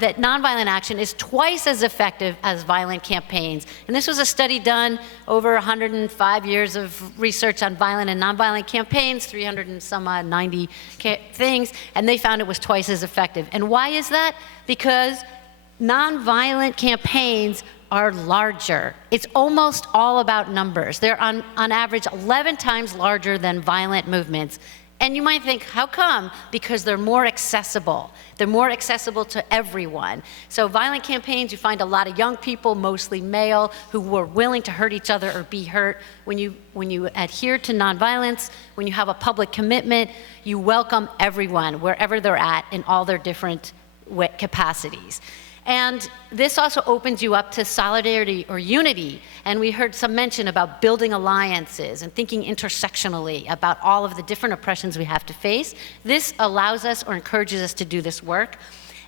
that nonviolent action is twice as effective as violent campaigns. And this was a study done over 105 years of research on violent and nonviolent campaigns, 300 and some odd 90 things, and they found it was twice as effective. And why is that? Because nonviolent campaigns are larger. It's almost all about numbers. They're on average 11 times larger than violent movements. And you might think, how come? Because they're more accessible. They're more accessible to everyone. So violent campaigns, you find a lot of young people, mostly male, who were willing to hurt each other or be hurt. When you adhere to nonviolence, when you have a public commitment, you welcome everyone, wherever they're at, in all their different capacities. And this also opens you up to solidarity or unity. And we heard some mention about building alliances and thinking intersectionally about all of the different oppressions we have to face. This allows us or encourages us to do this work.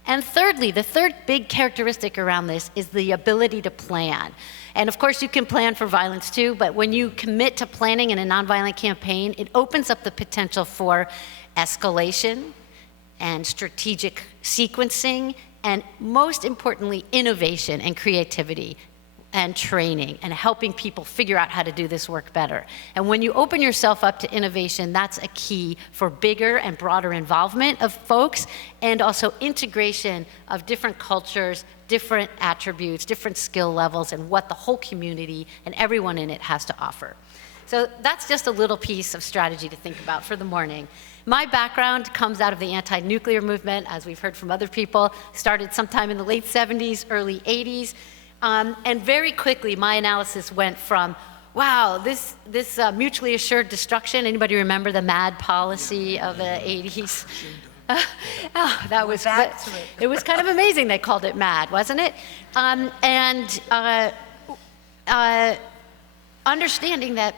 And thirdly, the third big characteristic around this is the ability to plan. And of course, you can plan for violence too, but when you commit to planning in a nonviolent campaign, it opens up the potential for escalation and strategic sequencing, and most importantly, innovation and creativity and training and helping people figure out how to do this work better. And when you open yourself up to innovation, that's a key for bigger and broader involvement of folks, and also integration of different cultures, different attributes, different skill levels, and what the whole community and everyone in it has to offer. So that's just a little piece of strategy to think about for the morning. My background comes out of the anti-nuclear movement, as we've heard from other people. Started sometime in the late 70s, early 80s. And very quickly, my analysis went from, wow, this mutually assured destruction. Anybody remember the MAD policy of the 80s? That was, it was kind of amazing they called it MAD, wasn't it? Understanding that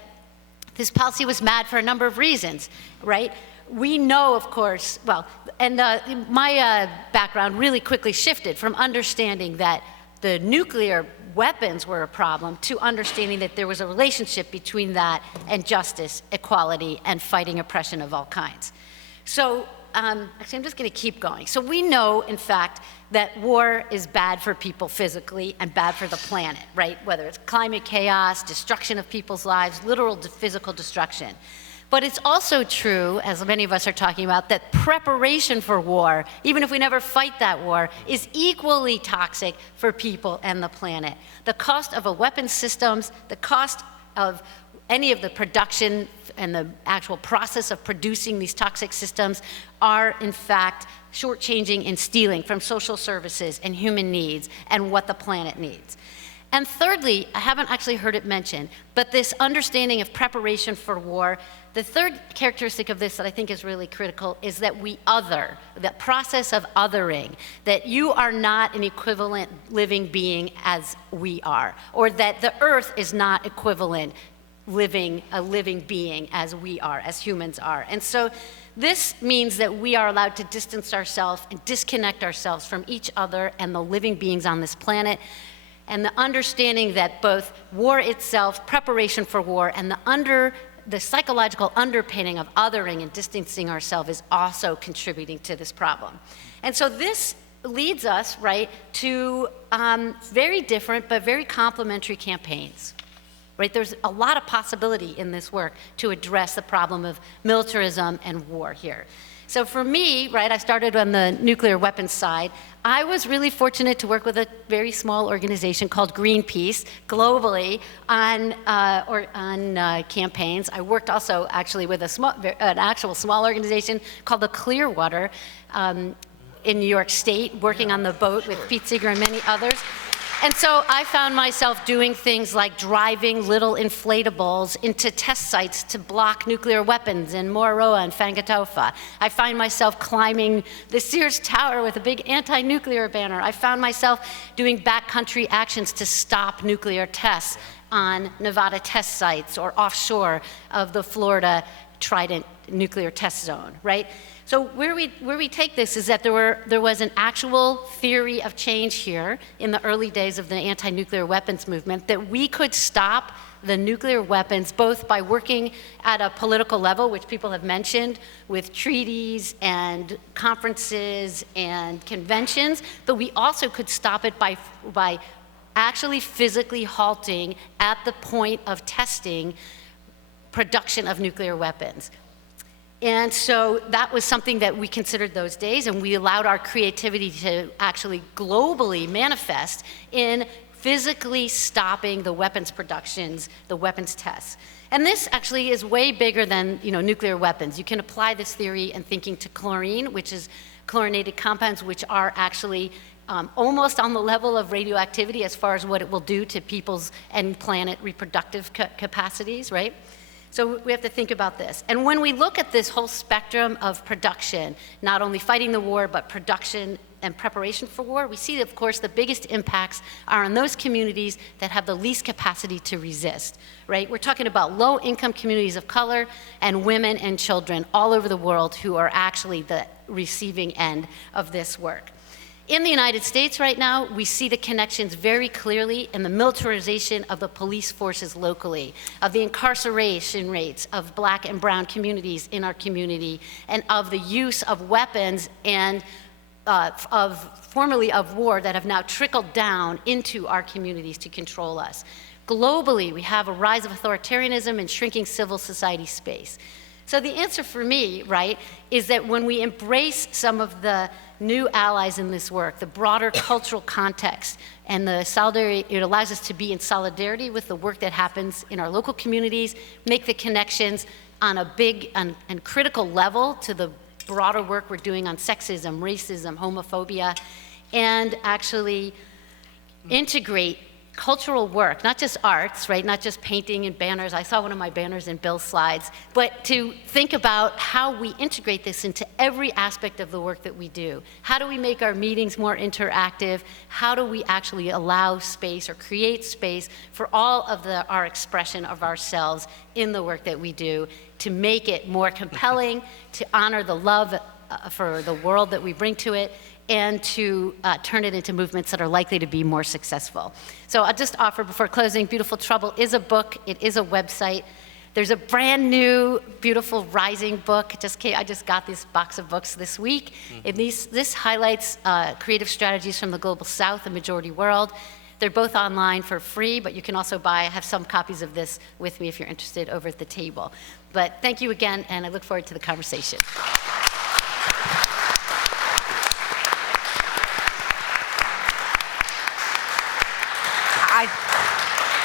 this policy was MAD for a number of reasons, right? We know, of course, well, and my background really quickly shifted from understanding that the nuclear weapons were a problem to understanding that there was a relationship between that and justice, equality, and fighting oppression of all kinds. So, actually, I'm just going to keep going. So we know, in fact, that war is bad for people physically and bad for the planet, right? Whether it's climate chaos, destruction of people's lives, literal physical destruction. But it's also true, as many of us are talking about, that preparation for war, even if we never fight that war, is equally toxic for people and the planet. The cost of a weapons systems, the cost of any of the production and the actual process of producing these toxic systems are, in fact, shortchanging and stealing from social services and human needs and what the planet needs. And thirdly, I haven't actually heard it mentioned, but this understanding of preparation for war, the third characteristic of this that I think is really critical is that we other, that process of othering, that you are not an equivalent living being as we are, or that the earth is not equivalent a living being as we are, as humans are. And so this means that we are allowed to distance ourselves and disconnect ourselves from each other and the living beings on this planet. And the understanding that both war itself, preparation for war, and the psychological underpinning of othering and distancing ourselves is also contributing to this problem. And so this leads us, right, to very different but very complementary campaigns. Right? There's a lot of possibility in this work to address the problem of militarism and war here. So for me, right, I started on the nuclear weapons side. I was really fortunate to work with a very small organization called Greenpeace globally on campaigns. I worked also actually with an actual small organization called the Clearwater in New York State, working on the boat with Pete Seeger and many others. And so I found myself doing things like driving little inflatables into test sites to block nuclear weapons in Mururoa and Fangatofa. I find myself climbing the Sears Tower with a big anti-nuclear banner. I found myself doing backcountry actions to stop nuclear tests on Nevada test sites or offshore of the Florida Trident nuclear test zone, right? So where we take this is that there was an actual theory of change here in the early days of the anti-nuclear weapons movement, that we could stop the nuclear weapons, both by working at a political level, which people have mentioned, with treaties and conferences and conventions, but we also could stop it by actually physically halting at the point of testing production of nuclear weapons. And so that was something that we considered those days, and we allowed our creativity to actually globally manifest in physically stopping the weapons productions, the weapons tests. And this actually is way bigger than nuclear weapons. You can apply this theory and thinking to chlorine, which is chlorinated compounds, which are actually almost on the level of radioactivity as far as what it will do to people's and planet reproductive capacities, right? So we have to think about this. And when we look at this whole spectrum of production, not only fighting the war, but production and preparation for war, we see that, of course, the biggest impacts are on those communities that have the least capacity to resist, right? We're talking about low-income communities of color and women and children all over the world who are actually the receiving end of this work. In the United States right now, we see the connections very clearly in the militarization of the police forces locally, of the incarceration rates of Black and brown communities in our community, and of the use of weapons and formerly of war that have now trickled down into our communities to control us. Globally, we have a rise of authoritarianism and shrinking civil society space. So the answer for me, right, is that when we embrace some of the new allies in this work, the broader cultural context, and the solidarity, it allows us to be in solidarity with the work that happens in our local communities, make the connections on a big and critical level to the broader work we're doing on sexism, racism, homophobia, and actually integrate cultural work, not just arts, right? Not just painting and banners. I saw one of my banners in Bill's slides, but to think about how we integrate this into every aspect of the work that we do. How do we make our meetings more interactive? How do we actually allow space or create space for all of our expression of ourselves in the work that we do to make it more compelling, to honor the love for the world that we bring to it, and to turn it into movements that are likely to be more successful. So I'll just offer before closing, Beautiful Trouble is a book, it is a website. There's a brand new, beautiful Rising book. I just got this box of books this week. And this highlights creative strategies from the Global South, the majority world. They're both online for free, but you can also I have some copies of this with me if you're interested over at the table. But thank you again, and I look forward to the conversation.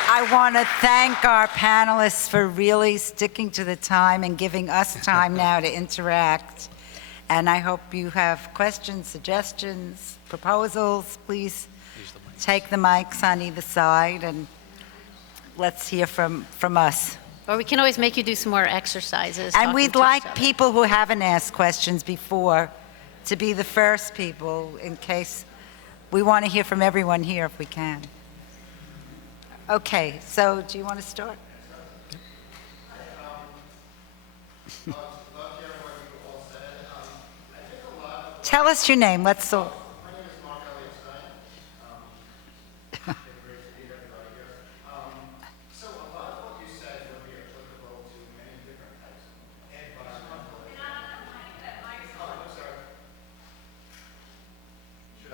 I want to thank our panelists for really sticking to the time and giving us time now to interact. And I hope you have questions, suggestions, proposals. Please take the mics on either side and let's hear from us. Or we can always make you do some more exercises. And we'd like people who haven't asked questions before to be the first people in case we want to hear from everyone here if we can. Okay, so do you want to start? Tell us your name. Let's all.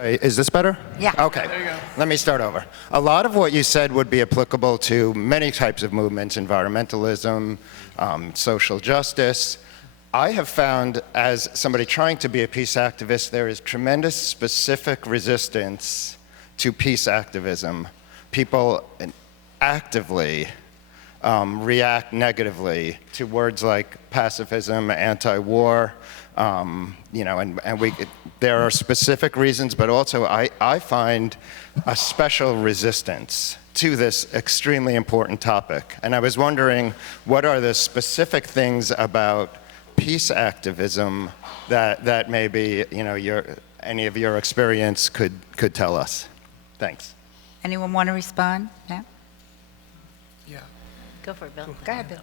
Is this better? Yeah. Okay. There you go. Let me start over. A lot of what you said would be applicable to many types of movements, environmentalism, social justice. I have found, as somebody trying to be a peace activist, there is tremendous specific resistance to peace activism. People actively react negatively to words like pacifism, anti-war, there are specific reasons, but also I find a special resistance to this extremely important topic. And I was wondering, what are the specific things about peace activism that maybe any of your experience could tell us? Thanks. Anyone want to respond? Yeah. Yeah. Go for it, Bill. Go ahead, Bill.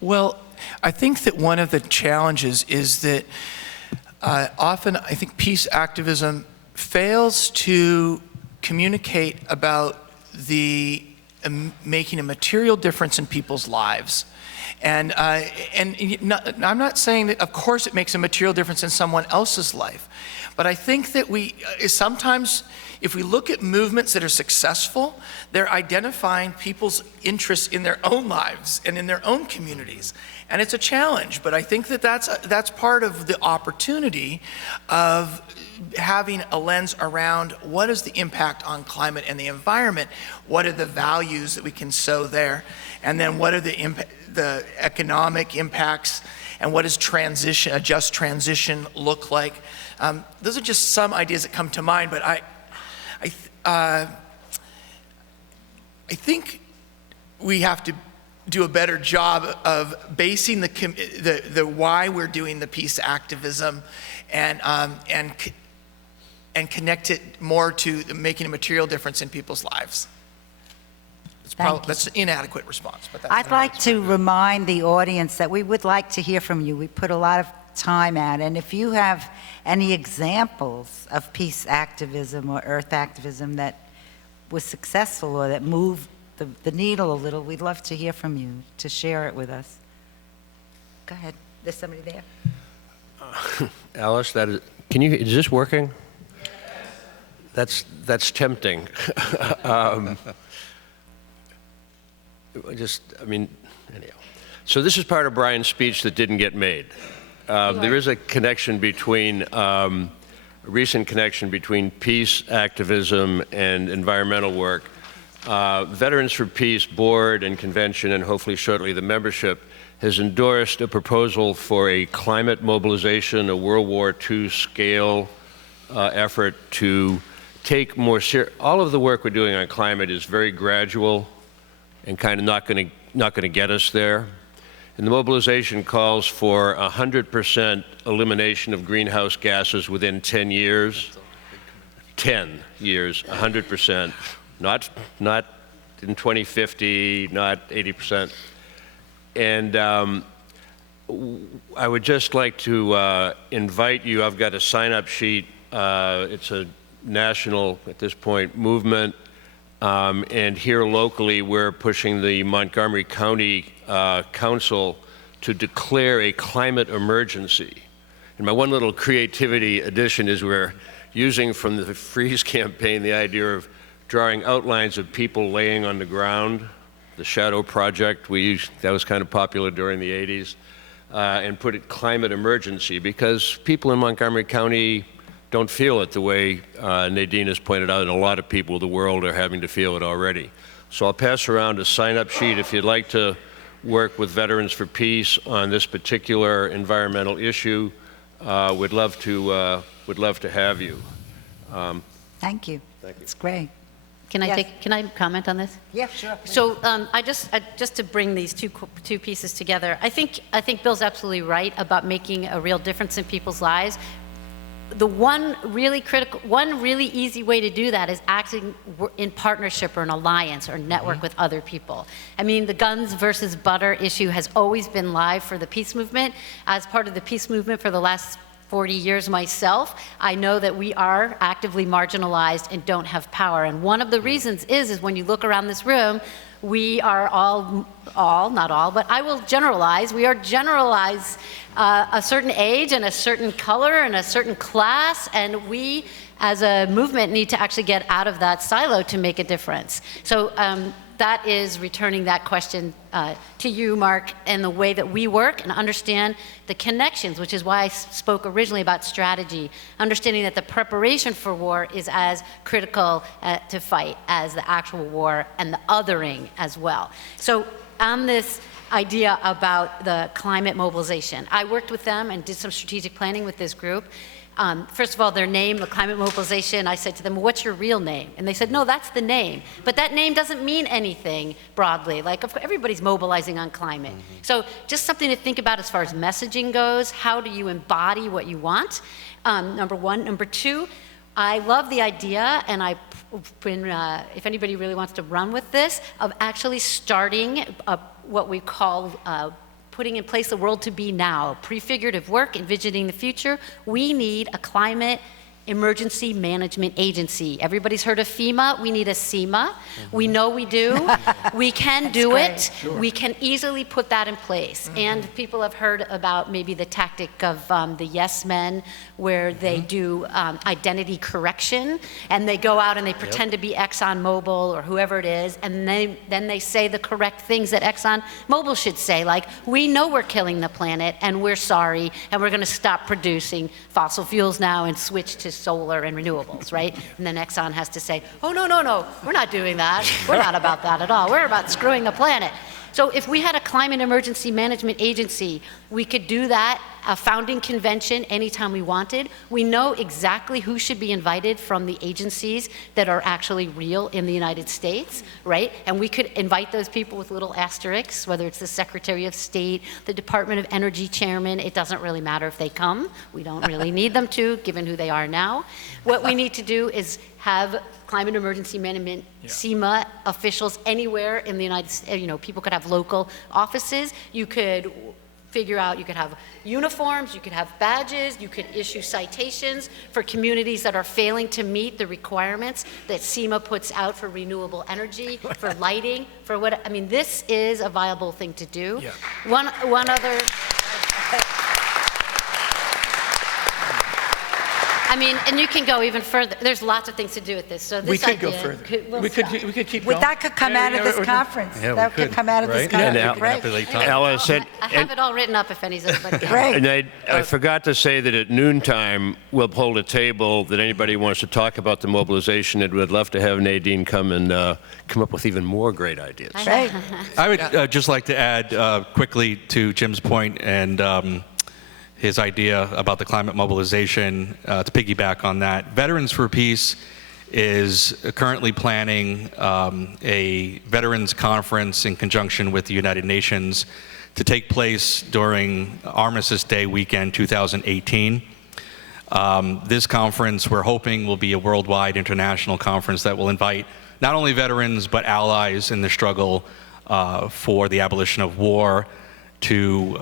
Well, I think that one of the challenges is that often I think peace activism fails to communicate about the making a material difference in people's lives. And I'm not saying that, of course, it makes a material difference in someone else's life, but I think that sometimes, if we look at movements that are successful, they're identifying people's interests in their own lives and in their own communities. And it's a challenge, but I think that that's part of the opportunity of having a lens around what is the impact on climate and the environment, what are the values that we can sow there, and then what are the economic impacts, and what does a just transition look like. Those are just some ideas that come to mind, but I think we have to do a better job of basing the why we're doing the peace activism and connect it more to making a material difference in people's lives. That's an inadequate response. But that's I'd like to remind the audience that we would like to hear from you. We put a lot of time out, and if you have any examples of peace activism or earth activism that was successful or that moved the needle a little, we'd love to hear from you, to share it with us. Go ahead. There's somebody there. Alice, is this working? That's tempting. Anyhow. So this is part of Brian's speech that didn't get made. There is a connection between, a recent connection between peace activism and environmental work. Veterans for Peace Board and Convention, and hopefully shortly the membership, has endorsed a proposal for a climate mobilization, a World War II scale effort to take more all of the work we're doing on climate is very gradual and kind of not going to get us there. And the mobilization calls for 100% elimination of greenhouse gases within 10 years. 10 years, 100%. Not in 2050, not 80%. And I would just like to invite you, I've got a sign-up sheet. It's a national, at this point, movement. And here locally, we're pushing the Montgomery County Council to declare a climate emergency. And my one little creativity addition is we're using from the Freeze campaign the idea of drawing outlines of people laying on the ground, the Shadow Project, that was kind of popular during the 80s, and put it climate emergency, because people in Montgomery County don't feel it the way Nadine has pointed out, and a lot of people of the world are having to feel it already. So I'll pass around a sign-up sheet if you'd like to work with Veterans for Peace on this particular environmental issue. We'd love to have you. Thank you. It's great. Can Yes. Can I comment on this? Yeah, sure. So just to bring these two pieces together, I think Bill's absolutely right about making a real difference in people's lives. The one really easy way to do that is acting in partnership or an alliance or network with other people. I mean, the guns versus butter issue has always been live for the peace movement. As part of the peace movement for the last 40 years myself, I know that we are actively marginalized and don't have power. And one of the reasons is when you look around this room, we are all, not all, but I will generalize, we are generalized a certain age and a certain color and a certain class, and we as a movement need to actually get out of that silo to make a difference. So that is returning that question to you, Mark, and the way that we work and understand the connections, which is why I spoke originally about strategy, understanding that the preparation for war is as critical to fight as the actual war and the othering as well. So on this idea about the climate mobilization, I worked with them and did some strategic planning with this group. First of all, their name, the climate mobilization, I said to them, what's your real name? And they said, no, that's the name. But that name doesn't mean anything broadly. Like, everybody's mobilizing on climate. So just something to think about as far as messaging goes. How do you embody what you want? Number one. Number two, I love the idea, and I've been, if anybody really wants to run with this, of actually starting what we call putting in place the world to be now, prefigurative work, envisioning the future. We need a climate emergency management agency. Everybody's heard of FEMA. We need a SEMA. We know we do. We can do it. great. We can easily put that in place. And people have heard about maybe the tactic of the yes men, where they do identity correction, and they go out and they pretend to be ExxonMobil or whoever it is, and then they say the correct things that ExxonMobil should say, like, we know we're killing the planet, and we're sorry, and we're going to stop producing fossil fuels now and switch to solar and renewables, right? And then Exxon has to say, oh, no, we're not doing that. We're not about that at all. We're about screwing the planet. So if we had a climate emergency management agency, we could do that, a founding convention anytime we wanted. We know exactly who should be invited from the agencies that are actually real in the United States, right? And we could invite those people with little asterisks, whether it's the Secretary of State, the Department of Energy chairman. It doesn't really matter if they come. We don't really need them to, given who they are now. What we need to do is have climate emergency management, SEMA officials anywhere in the United States. People could have local offices. You could figure out, you could have uniforms, you could have badges, you could issue citations for communities that are failing to meet the requirements that SEMA puts out for renewable energy, for lighting, for what, this is a viable thing to do. Yeah. One other, and you can go even further. There's lots of things to do with this. So this We could idea, go further. we'll We could keep going. That could come out of this conference. Yeah, we That could could, come out of this right? conference. Yeah, Great. manipulate time. Alice said, I have it all written up if anybody. Great. and I forgot to say that at noontime, we'll hold a table that anybody wants to talk about the mobilization, and we'd love to have Nadine come and come up with even more great ideas. Great. I would just like to add quickly to Jim's point and his idea about the climate mobilization, to piggyback on that. Veterans for Peace is currently planning a veterans conference in conjunction with the United Nations to take place during Armistice Day weekend 2018. This conference, we're hoping, will be a worldwide international conference that will invite not only veterans but allies in the struggle for the abolition of war, to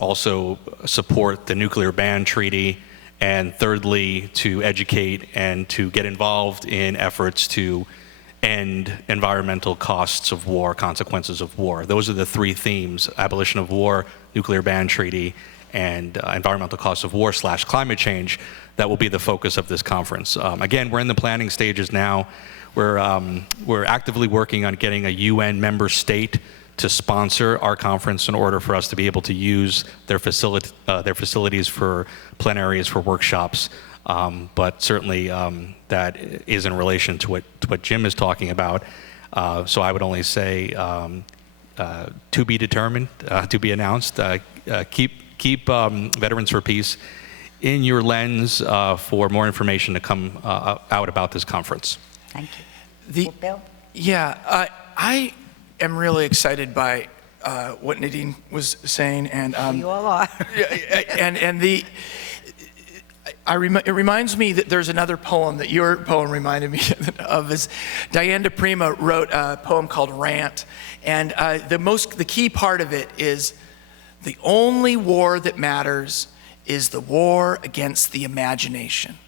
also support the nuclear ban treaty, and thirdly, to educate and to get involved in efforts to end environmental costs of war, consequences of war. Those are the three themes: abolition of war, nuclear ban treaty, and environmental costs of war / climate change. That will be the focus of this conference. Again, we're in the planning stages now. We're actively working on getting a UN member state to sponsor our conference in order for us to be able to use their facilities for plenaries, for workshops. But certainly that is in relation to what Jim is talking about. So I would only say to be determined, to be announced. Keep Veterans for Peace in your lens for more information to come out about this conference. Thank you. Bill? Yeah, I am really excited by what Nadine was saying, and You all are. it reminds me that there's another poem that your poem reminded me of. Is Diane DePrima wrote a poem called Rant, and the key part of it is the only war that matters is the war against the imagination.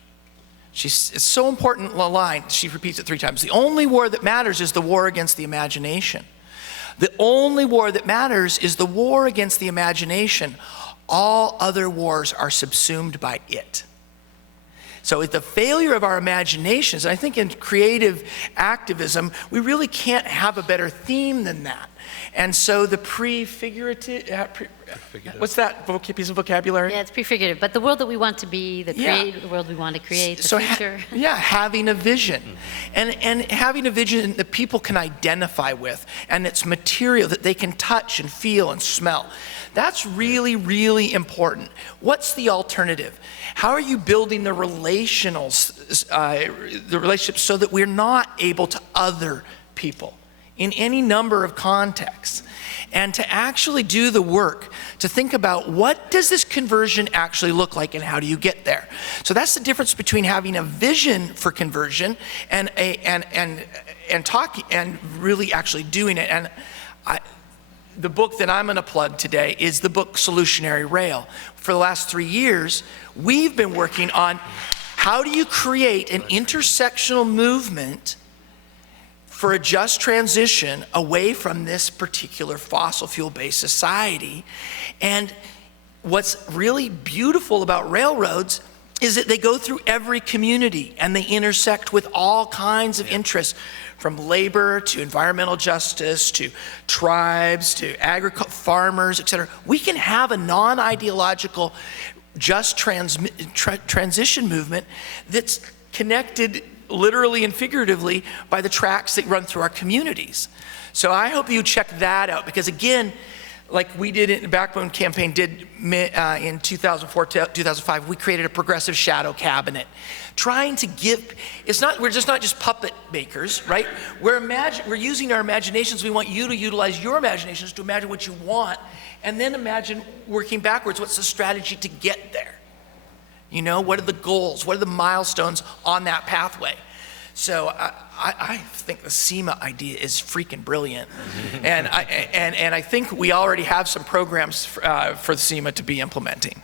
It's so important line. She repeats it 3 times. The only war that matters is the war against the imagination. The only war that matters is the war against the imagination. All other wars are subsumed by it. So it's the failure of our imaginations. And I think in creative activism, we really can't have a better theme than that. And so the prefigurative, what's that piece of vocabulary? Yeah, it's prefigurative, but the world that we want to be, the world we want to create, the future. Having a vision. And having a vision that people can identify with, and it's material that they can touch and feel and smell. That's really, really important. What's the alternative? How are you building the relationships so that we're not able to other people in any number of contexts? And to actually do the work, to think about what does this conversion actually look like and how do you get there? So that's the difference between having a vision for conversion and talking and really actually doing it. And the book that I'm going to plug today is the book Solutionary Rail. For the last 3 years, we've been working on How do you create an intersectional movement for a just transition away from this particular fossil fuel-based society? And what's really beautiful about railroads is that they go through every community and they intersect with all kinds of interests, from labor to environmental justice to tribes to farmers, et cetera. We can have a non-ideological just transition movement that's connected literally and figuratively by the tracks that run through our communities. So I hope you check that out, because again, like we did in the Backbone Campaign did in 2004, 2005, we created a progressive shadow cabinet, trying to give, we're just not just puppet makers, right? We're using our imaginations. We want you to utilize your imaginations to imagine what you want, and then imagine working backwards. What's the strategy to get there? You know, what are the goals? What are the milestones on that pathway? So I think the SEMA idea is freaking brilliant. And I think we already have some programs for the SEMA to be implementing.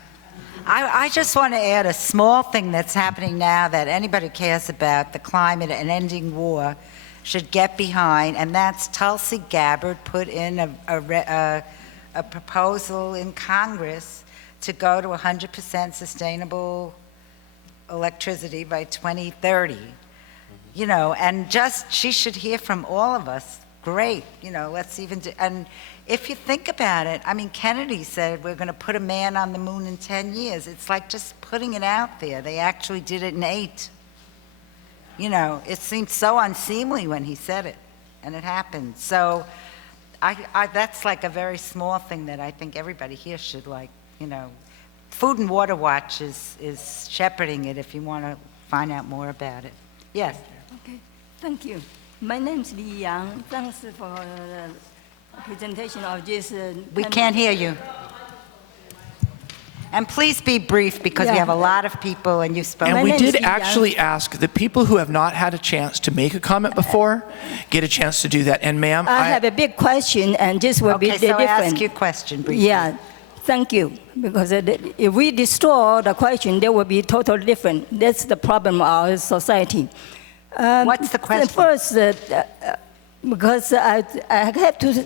I just want to add a small thing that's happening now that anybody who cares about the climate and ending war should get behind, and that's Tulsi Gabbard put in a proposal in Congress to go to 100% sustainable electricity by 2030. You know, and just, she should hear from all of us. Great, you know, let's even do, and if you think about it, I mean, Kennedy said we're going to put a man on the moon in 10 years. It's like just putting it out there. They actually did it in 8. You know, it seemed so unseemly when he said it, and it happened. So that's like a very small thing that I think everybody here should, like, you know, Food and Water Watch is shepherding it if you want to find out more about it. Yes. Okay, thank you. My name is Li Yang. Thanks for the presentation of this. We can't hear you. And please be brief, because we have a lot of people and you've spoken. And we did actually ask the people who have not had a chance to make a comment before, get a chance to do that. And ma'am, I have a big question, and this will be different. Okay, so ask your question briefly. Yeah, thank you. Because if we destroy the question, they will be totally different. That's the problem of our society. What's the question? First, because I have to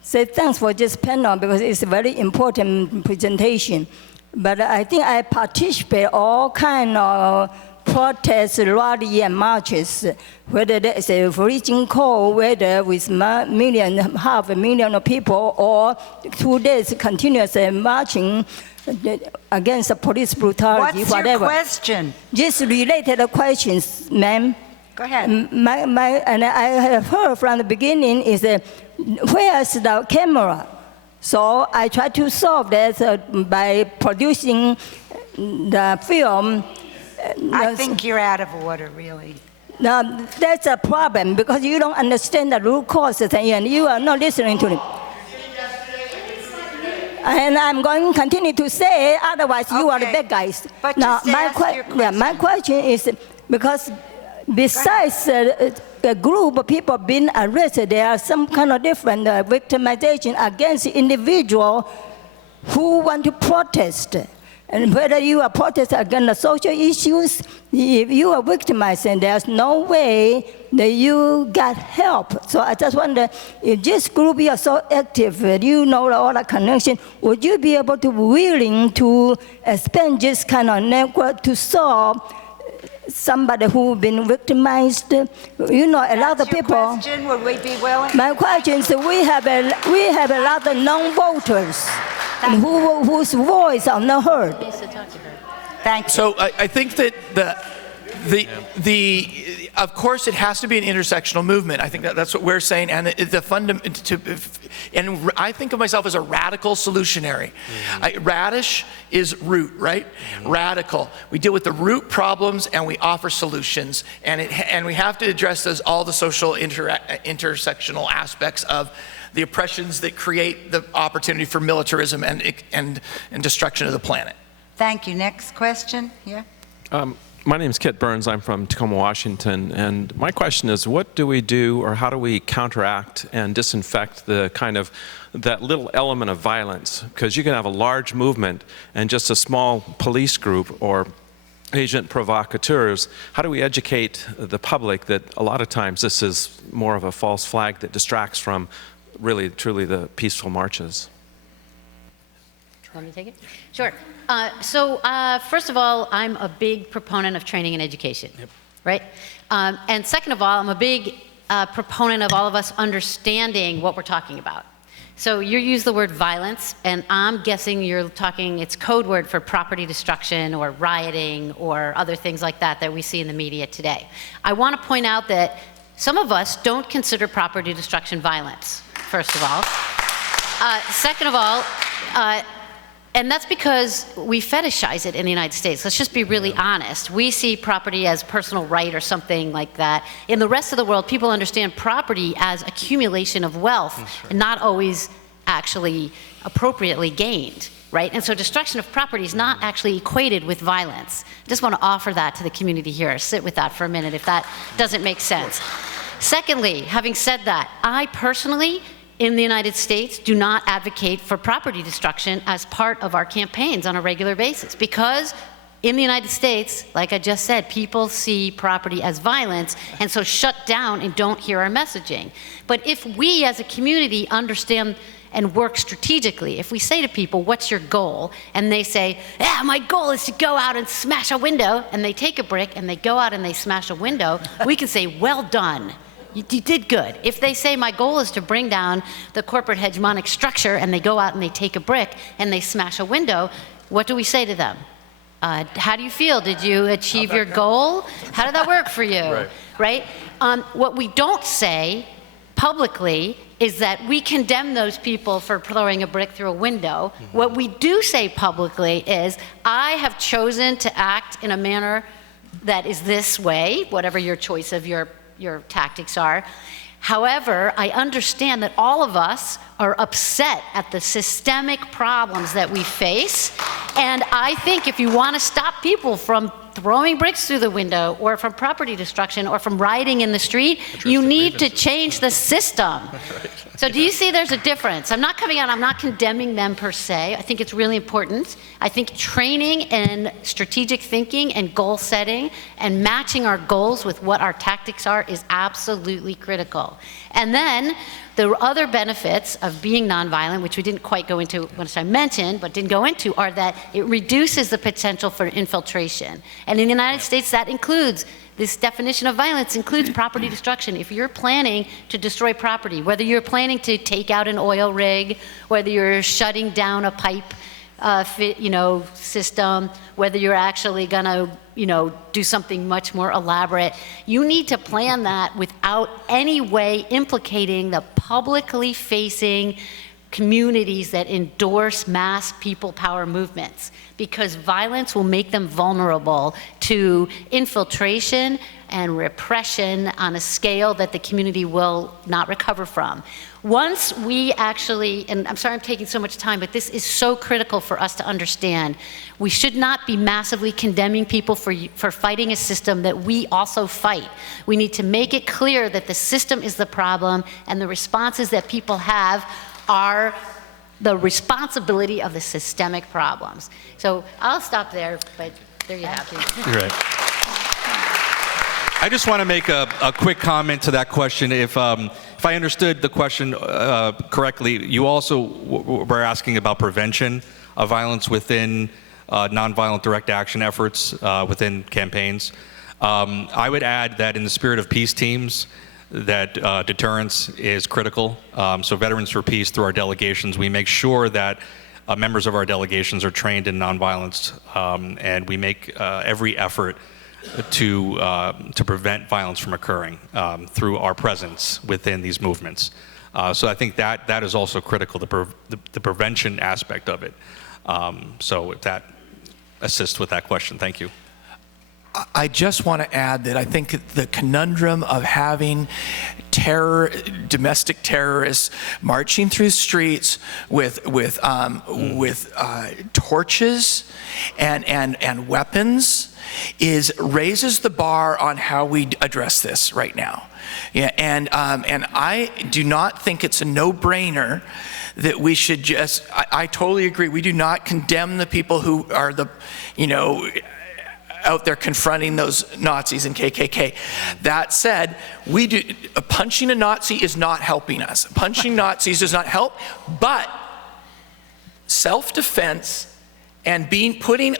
say thanks for this panel, because it's a very important presentation. But I think I participate all kind of protests, rally, and marches, whether there's a freezing cold, whether with half a million of people, or 2 days continuous marching against the police brutality, What's whatever. your question? Just related questions, ma'am. Go ahead. And I have heard from the beginning is where's the camera? So I try to solve that by producing the film. I think you're out of order, really. Now, that's a problem, because you don't understand the root causes and you are not listening to them. And I'm going to continue to say, otherwise you are the bad guys. But now, my question is, because besides a group of people being arrested, there are some kind of different victimization against individuals who want to protest. And whether you are protesting against the social issues, if you are victimized, and there's no way that you got help. So I just wonder, if this group is so active, you know all the connection, would you be able to willing to expand this kind of network to solve somebody who's been victimized? You know, a lot of people. Question, would we be willing? My question is, we have a lot of non-voters whose voice are not heard. Thank you. So I think that of course it has to be an intersectional movement. I think that's what we're saying, and and I think of myself as a radical solutionary. Radish is root, right? Radical. We deal with the root problems and we offer solutions, and we have to address all the social intersectional aspects of the oppressions that create the opportunity for militarism and destruction of the planet. Thank you. Next question. Yeah. My name is Kit Burns. I'm from Tacoma, Washington. And my question is, what do we do, or how do we counteract and disinfect that little element of violence? Because you can have a large movement and just a small police group or agent provocateurs, how do we educate the public that a lot of times this is more of a false flag that distracts from really, truly the peaceful marches? Want me to take it? Sure. First of all, I'm a big proponent of training and education, right? And second of all, I'm a big proponent of all of us understanding what we're talking about. So you use the word violence, and I'm guessing you're talking, it's code word for property destruction or rioting or other things like that that we see in the media today. I want to point out that some of us don't consider property destruction violence, first of all. Second of all, and that's because we fetishize it in the United States. Let's just be really honest. We see property as personal right or something like that. In the rest of the world, people understand property as accumulation of wealth, and not always actually appropriately gained, right? And so destruction of property is not actually equated with violence. I just want to offer that to the community here. Sit with that for a minute if that doesn't make sense. Secondly, having said that, I personally, in the United States, do not advocate for property destruction as part of our campaigns on a regular basis, because in the United States, like I just said, people see property as violence and so shut down and don't hear our messaging. But if we as a community understand and work strategically, if we say to people, what's your goal? And they say, yeah, my goal is to go out and smash a window, and they take a brick and they go out and they smash a window, we can say, well done. You did good. If they say my goal is to bring down the corporate hegemonic structure, and they go out and they take a brick and they smash a window, what do we say to them? How do you feel? Did you achieve your goal? How did that work for you? Right? What we don't say publicly is that we condemn those people for throwing a brick through a window. What we do say publicly is, I have chosen to act in a manner that is this way, whatever your choice of your tactics are. However, I understand that all of us are upset at the systemic problems that we face, and I think if you want to stop people from throwing bricks through the window, or from property destruction, or from rioting in the street, you need to change the system. So do you see there's a difference? I'm not coming out, I'm not condemning them per se. I think it's really important. I think training and strategic thinking and goal setting and matching our goals with what our tactics are is absolutely critical. And then the other benefits of being nonviolent, which we didn't quite go into, which I mentioned, but didn't go into, are that it reduces the potential for infiltration. And in the United States, that includes, this definition of violence includes property destruction. If you're planning to destroy property, whether you're planning to take out an oil rig, whether you're shutting down a pipe system, whether you're actually gonna, do something much more elaborate, you need to plan that without any way implicating the publicly facing communities that endorse mass people power movements, because violence will make them vulnerable to infiltration and repression on a scale that the community will not recover from. Once we actually, and I'm sorry I'm taking so much time, but this is so critical for us to understand, we should not be massively condemning people for fighting a system that we also fight. We need to make it clear that the system is the problem, and the responses that people have are the responsibility of the systemic problems. So I'll stop there, but there you have it. You're right. I just want to make a quick comment to that question. If I understood the question correctly, you also were asking about prevention of violence within nonviolent direct action efforts within campaigns. I would add that in the spirit of peace teams, that deterrence is critical. So Veterans for Peace, through our delegations, we make sure that members of our delegations are trained in nonviolence, and we make every effort to prevent violence from occurring through our presence within these movements. So I think that is also critical, the prevention aspect of it. So if that assists with that question, thank you. I just want to add that I think the conundrum of having domestic terrorists marching through streets with torches and weapons raises the bar on how we address this right now. Yeah, and I do not think it's a no-brainer that we should just. I totally agree. We do not condemn the people who are out there confronting those Nazis and KKK. That said, punching a Nazi is not helping us. Punching Nazis does not help, but self-defense and putting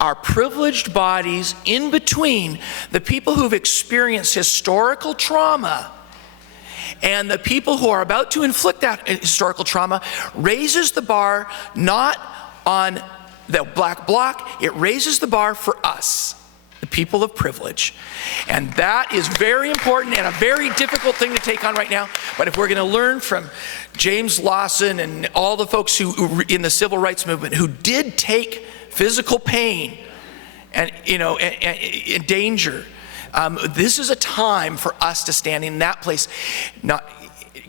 our privileged bodies in between the people who've experienced historical trauma and the people who are about to inflict that historical trauma raises the bar not on the black bloc, it raises the bar for us, the people of privilege. And that is very important and a very difficult thing to take on right now. But if we're going to learn from James Lawson and all the folks who in the civil rights movement who did take physical pain and and danger, this is a time for us to stand in that place, not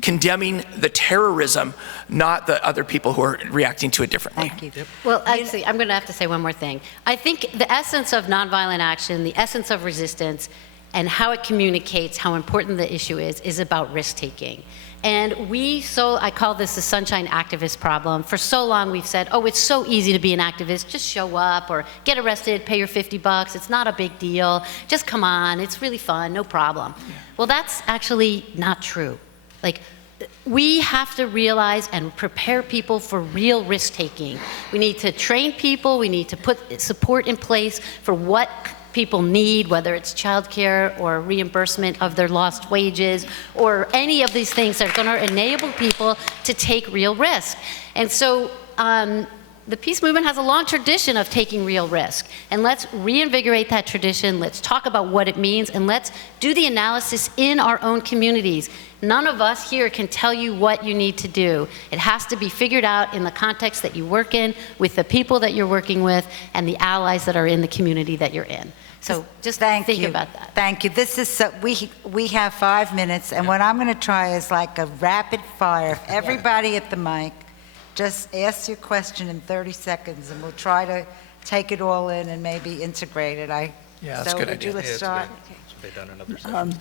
condemning the terrorism, not the other people who are reacting to it differently. Thank you. Yep. Well, actually, I'm going to have to say one more thing. I think the essence of nonviolent action, the essence of resistance, and how it communicates how important the issue is about risk-taking. And I call this the sunshine activist problem. For so long we've said, oh, it's so easy to be an activist, just show up or get arrested, pay your $50, it's not a big deal, just come on, it's really fun, no problem. Yeah. Well, that's actually not true. Like, we have to realize and prepare people for real risk-taking. We need to train people, we need to put support in place for what people need, whether it's childcare or reimbursement of their lost wages or any of these things that are going to enable people to take real risk. And so the peace movement has a long tradition of taking real risk. And let's reinvigorate that tradition. Let's talk about what it means, and let's do the analysis in our own communities. None of us here can tell you what you need to do. It has to be figured out in the context that you work in, with the people that you're working with, and the allies that are in the community that you're in. So just think about that. Thank you. This is so, we have 5 minutes, and what I'm going to try is like a rapid fire. If everybody at the mic, just ask your question in 30 seconds, and we'll try to take it all in and maybe integrate it. That's a good idea. Let's start. They've done another session.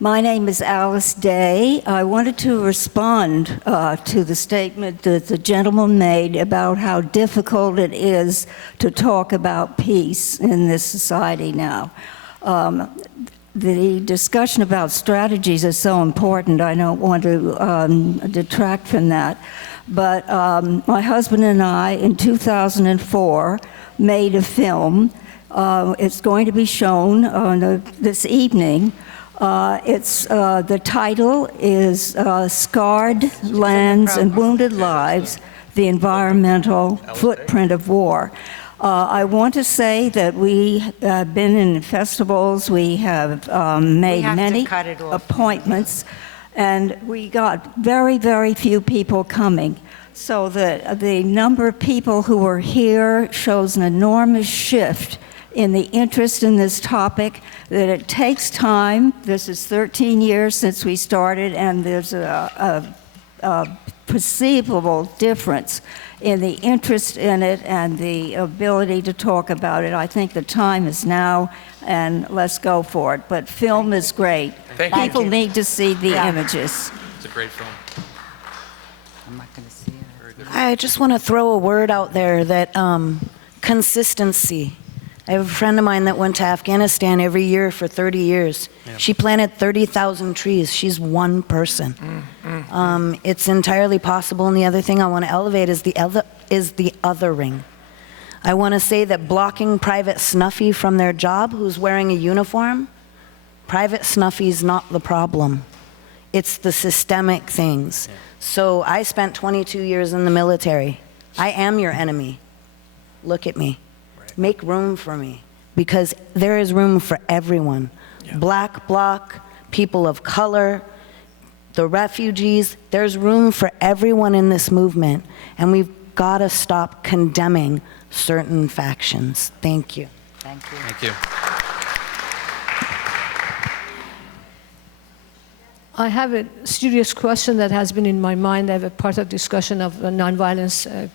My name is Alice Day. I wanted to respond to the statement that the gentleman made about how difficult it is to talk about peace in this society now. The discussion about strategies is so important. I don't want to detract from that. But my husband and I, in 2004, made a film. It's going to be shown this evening. The title is Scarred Lands and Wounded Lives, the Environmental Footprint of War. I want to say that we have been in festivals, we have made many appointments, and we got very, very few people coming. So the number of people who are here shows an enormous shift in the interest in this topic, that it takes time. This is 13 years since we started, and there's a perceivable difference in the interest in it and the ability to talk about it. I think the time is now, and let's go for it. But film is great. People need to see the images. It's a great film. I'm not going to see it. I just want to throw a word out there that consistency. I have a friend of mine that went to Afghanistan every year for 30 years. Yeah. She planted 30,000 trees. She's one person. It's entirely possible. And the other thing I want to elevate is the othering. I want to say that blocking Private Snuffy from their job, who's wearing a uniform, Private Snuffy's not the problem. It's the systemic things. Yeah. So I spent 22 years in the military. I am your enemy. Look at me. Make room for me, because there is room for everyone. Yeah. Black bloc, people of color, the refugees, there's room for everyone in this movement, and we've got to stop condemning certain factions. Thank you. Thank you. Thank you. I have a serious question that has been in my mind. I have a part of discussion of nonviolence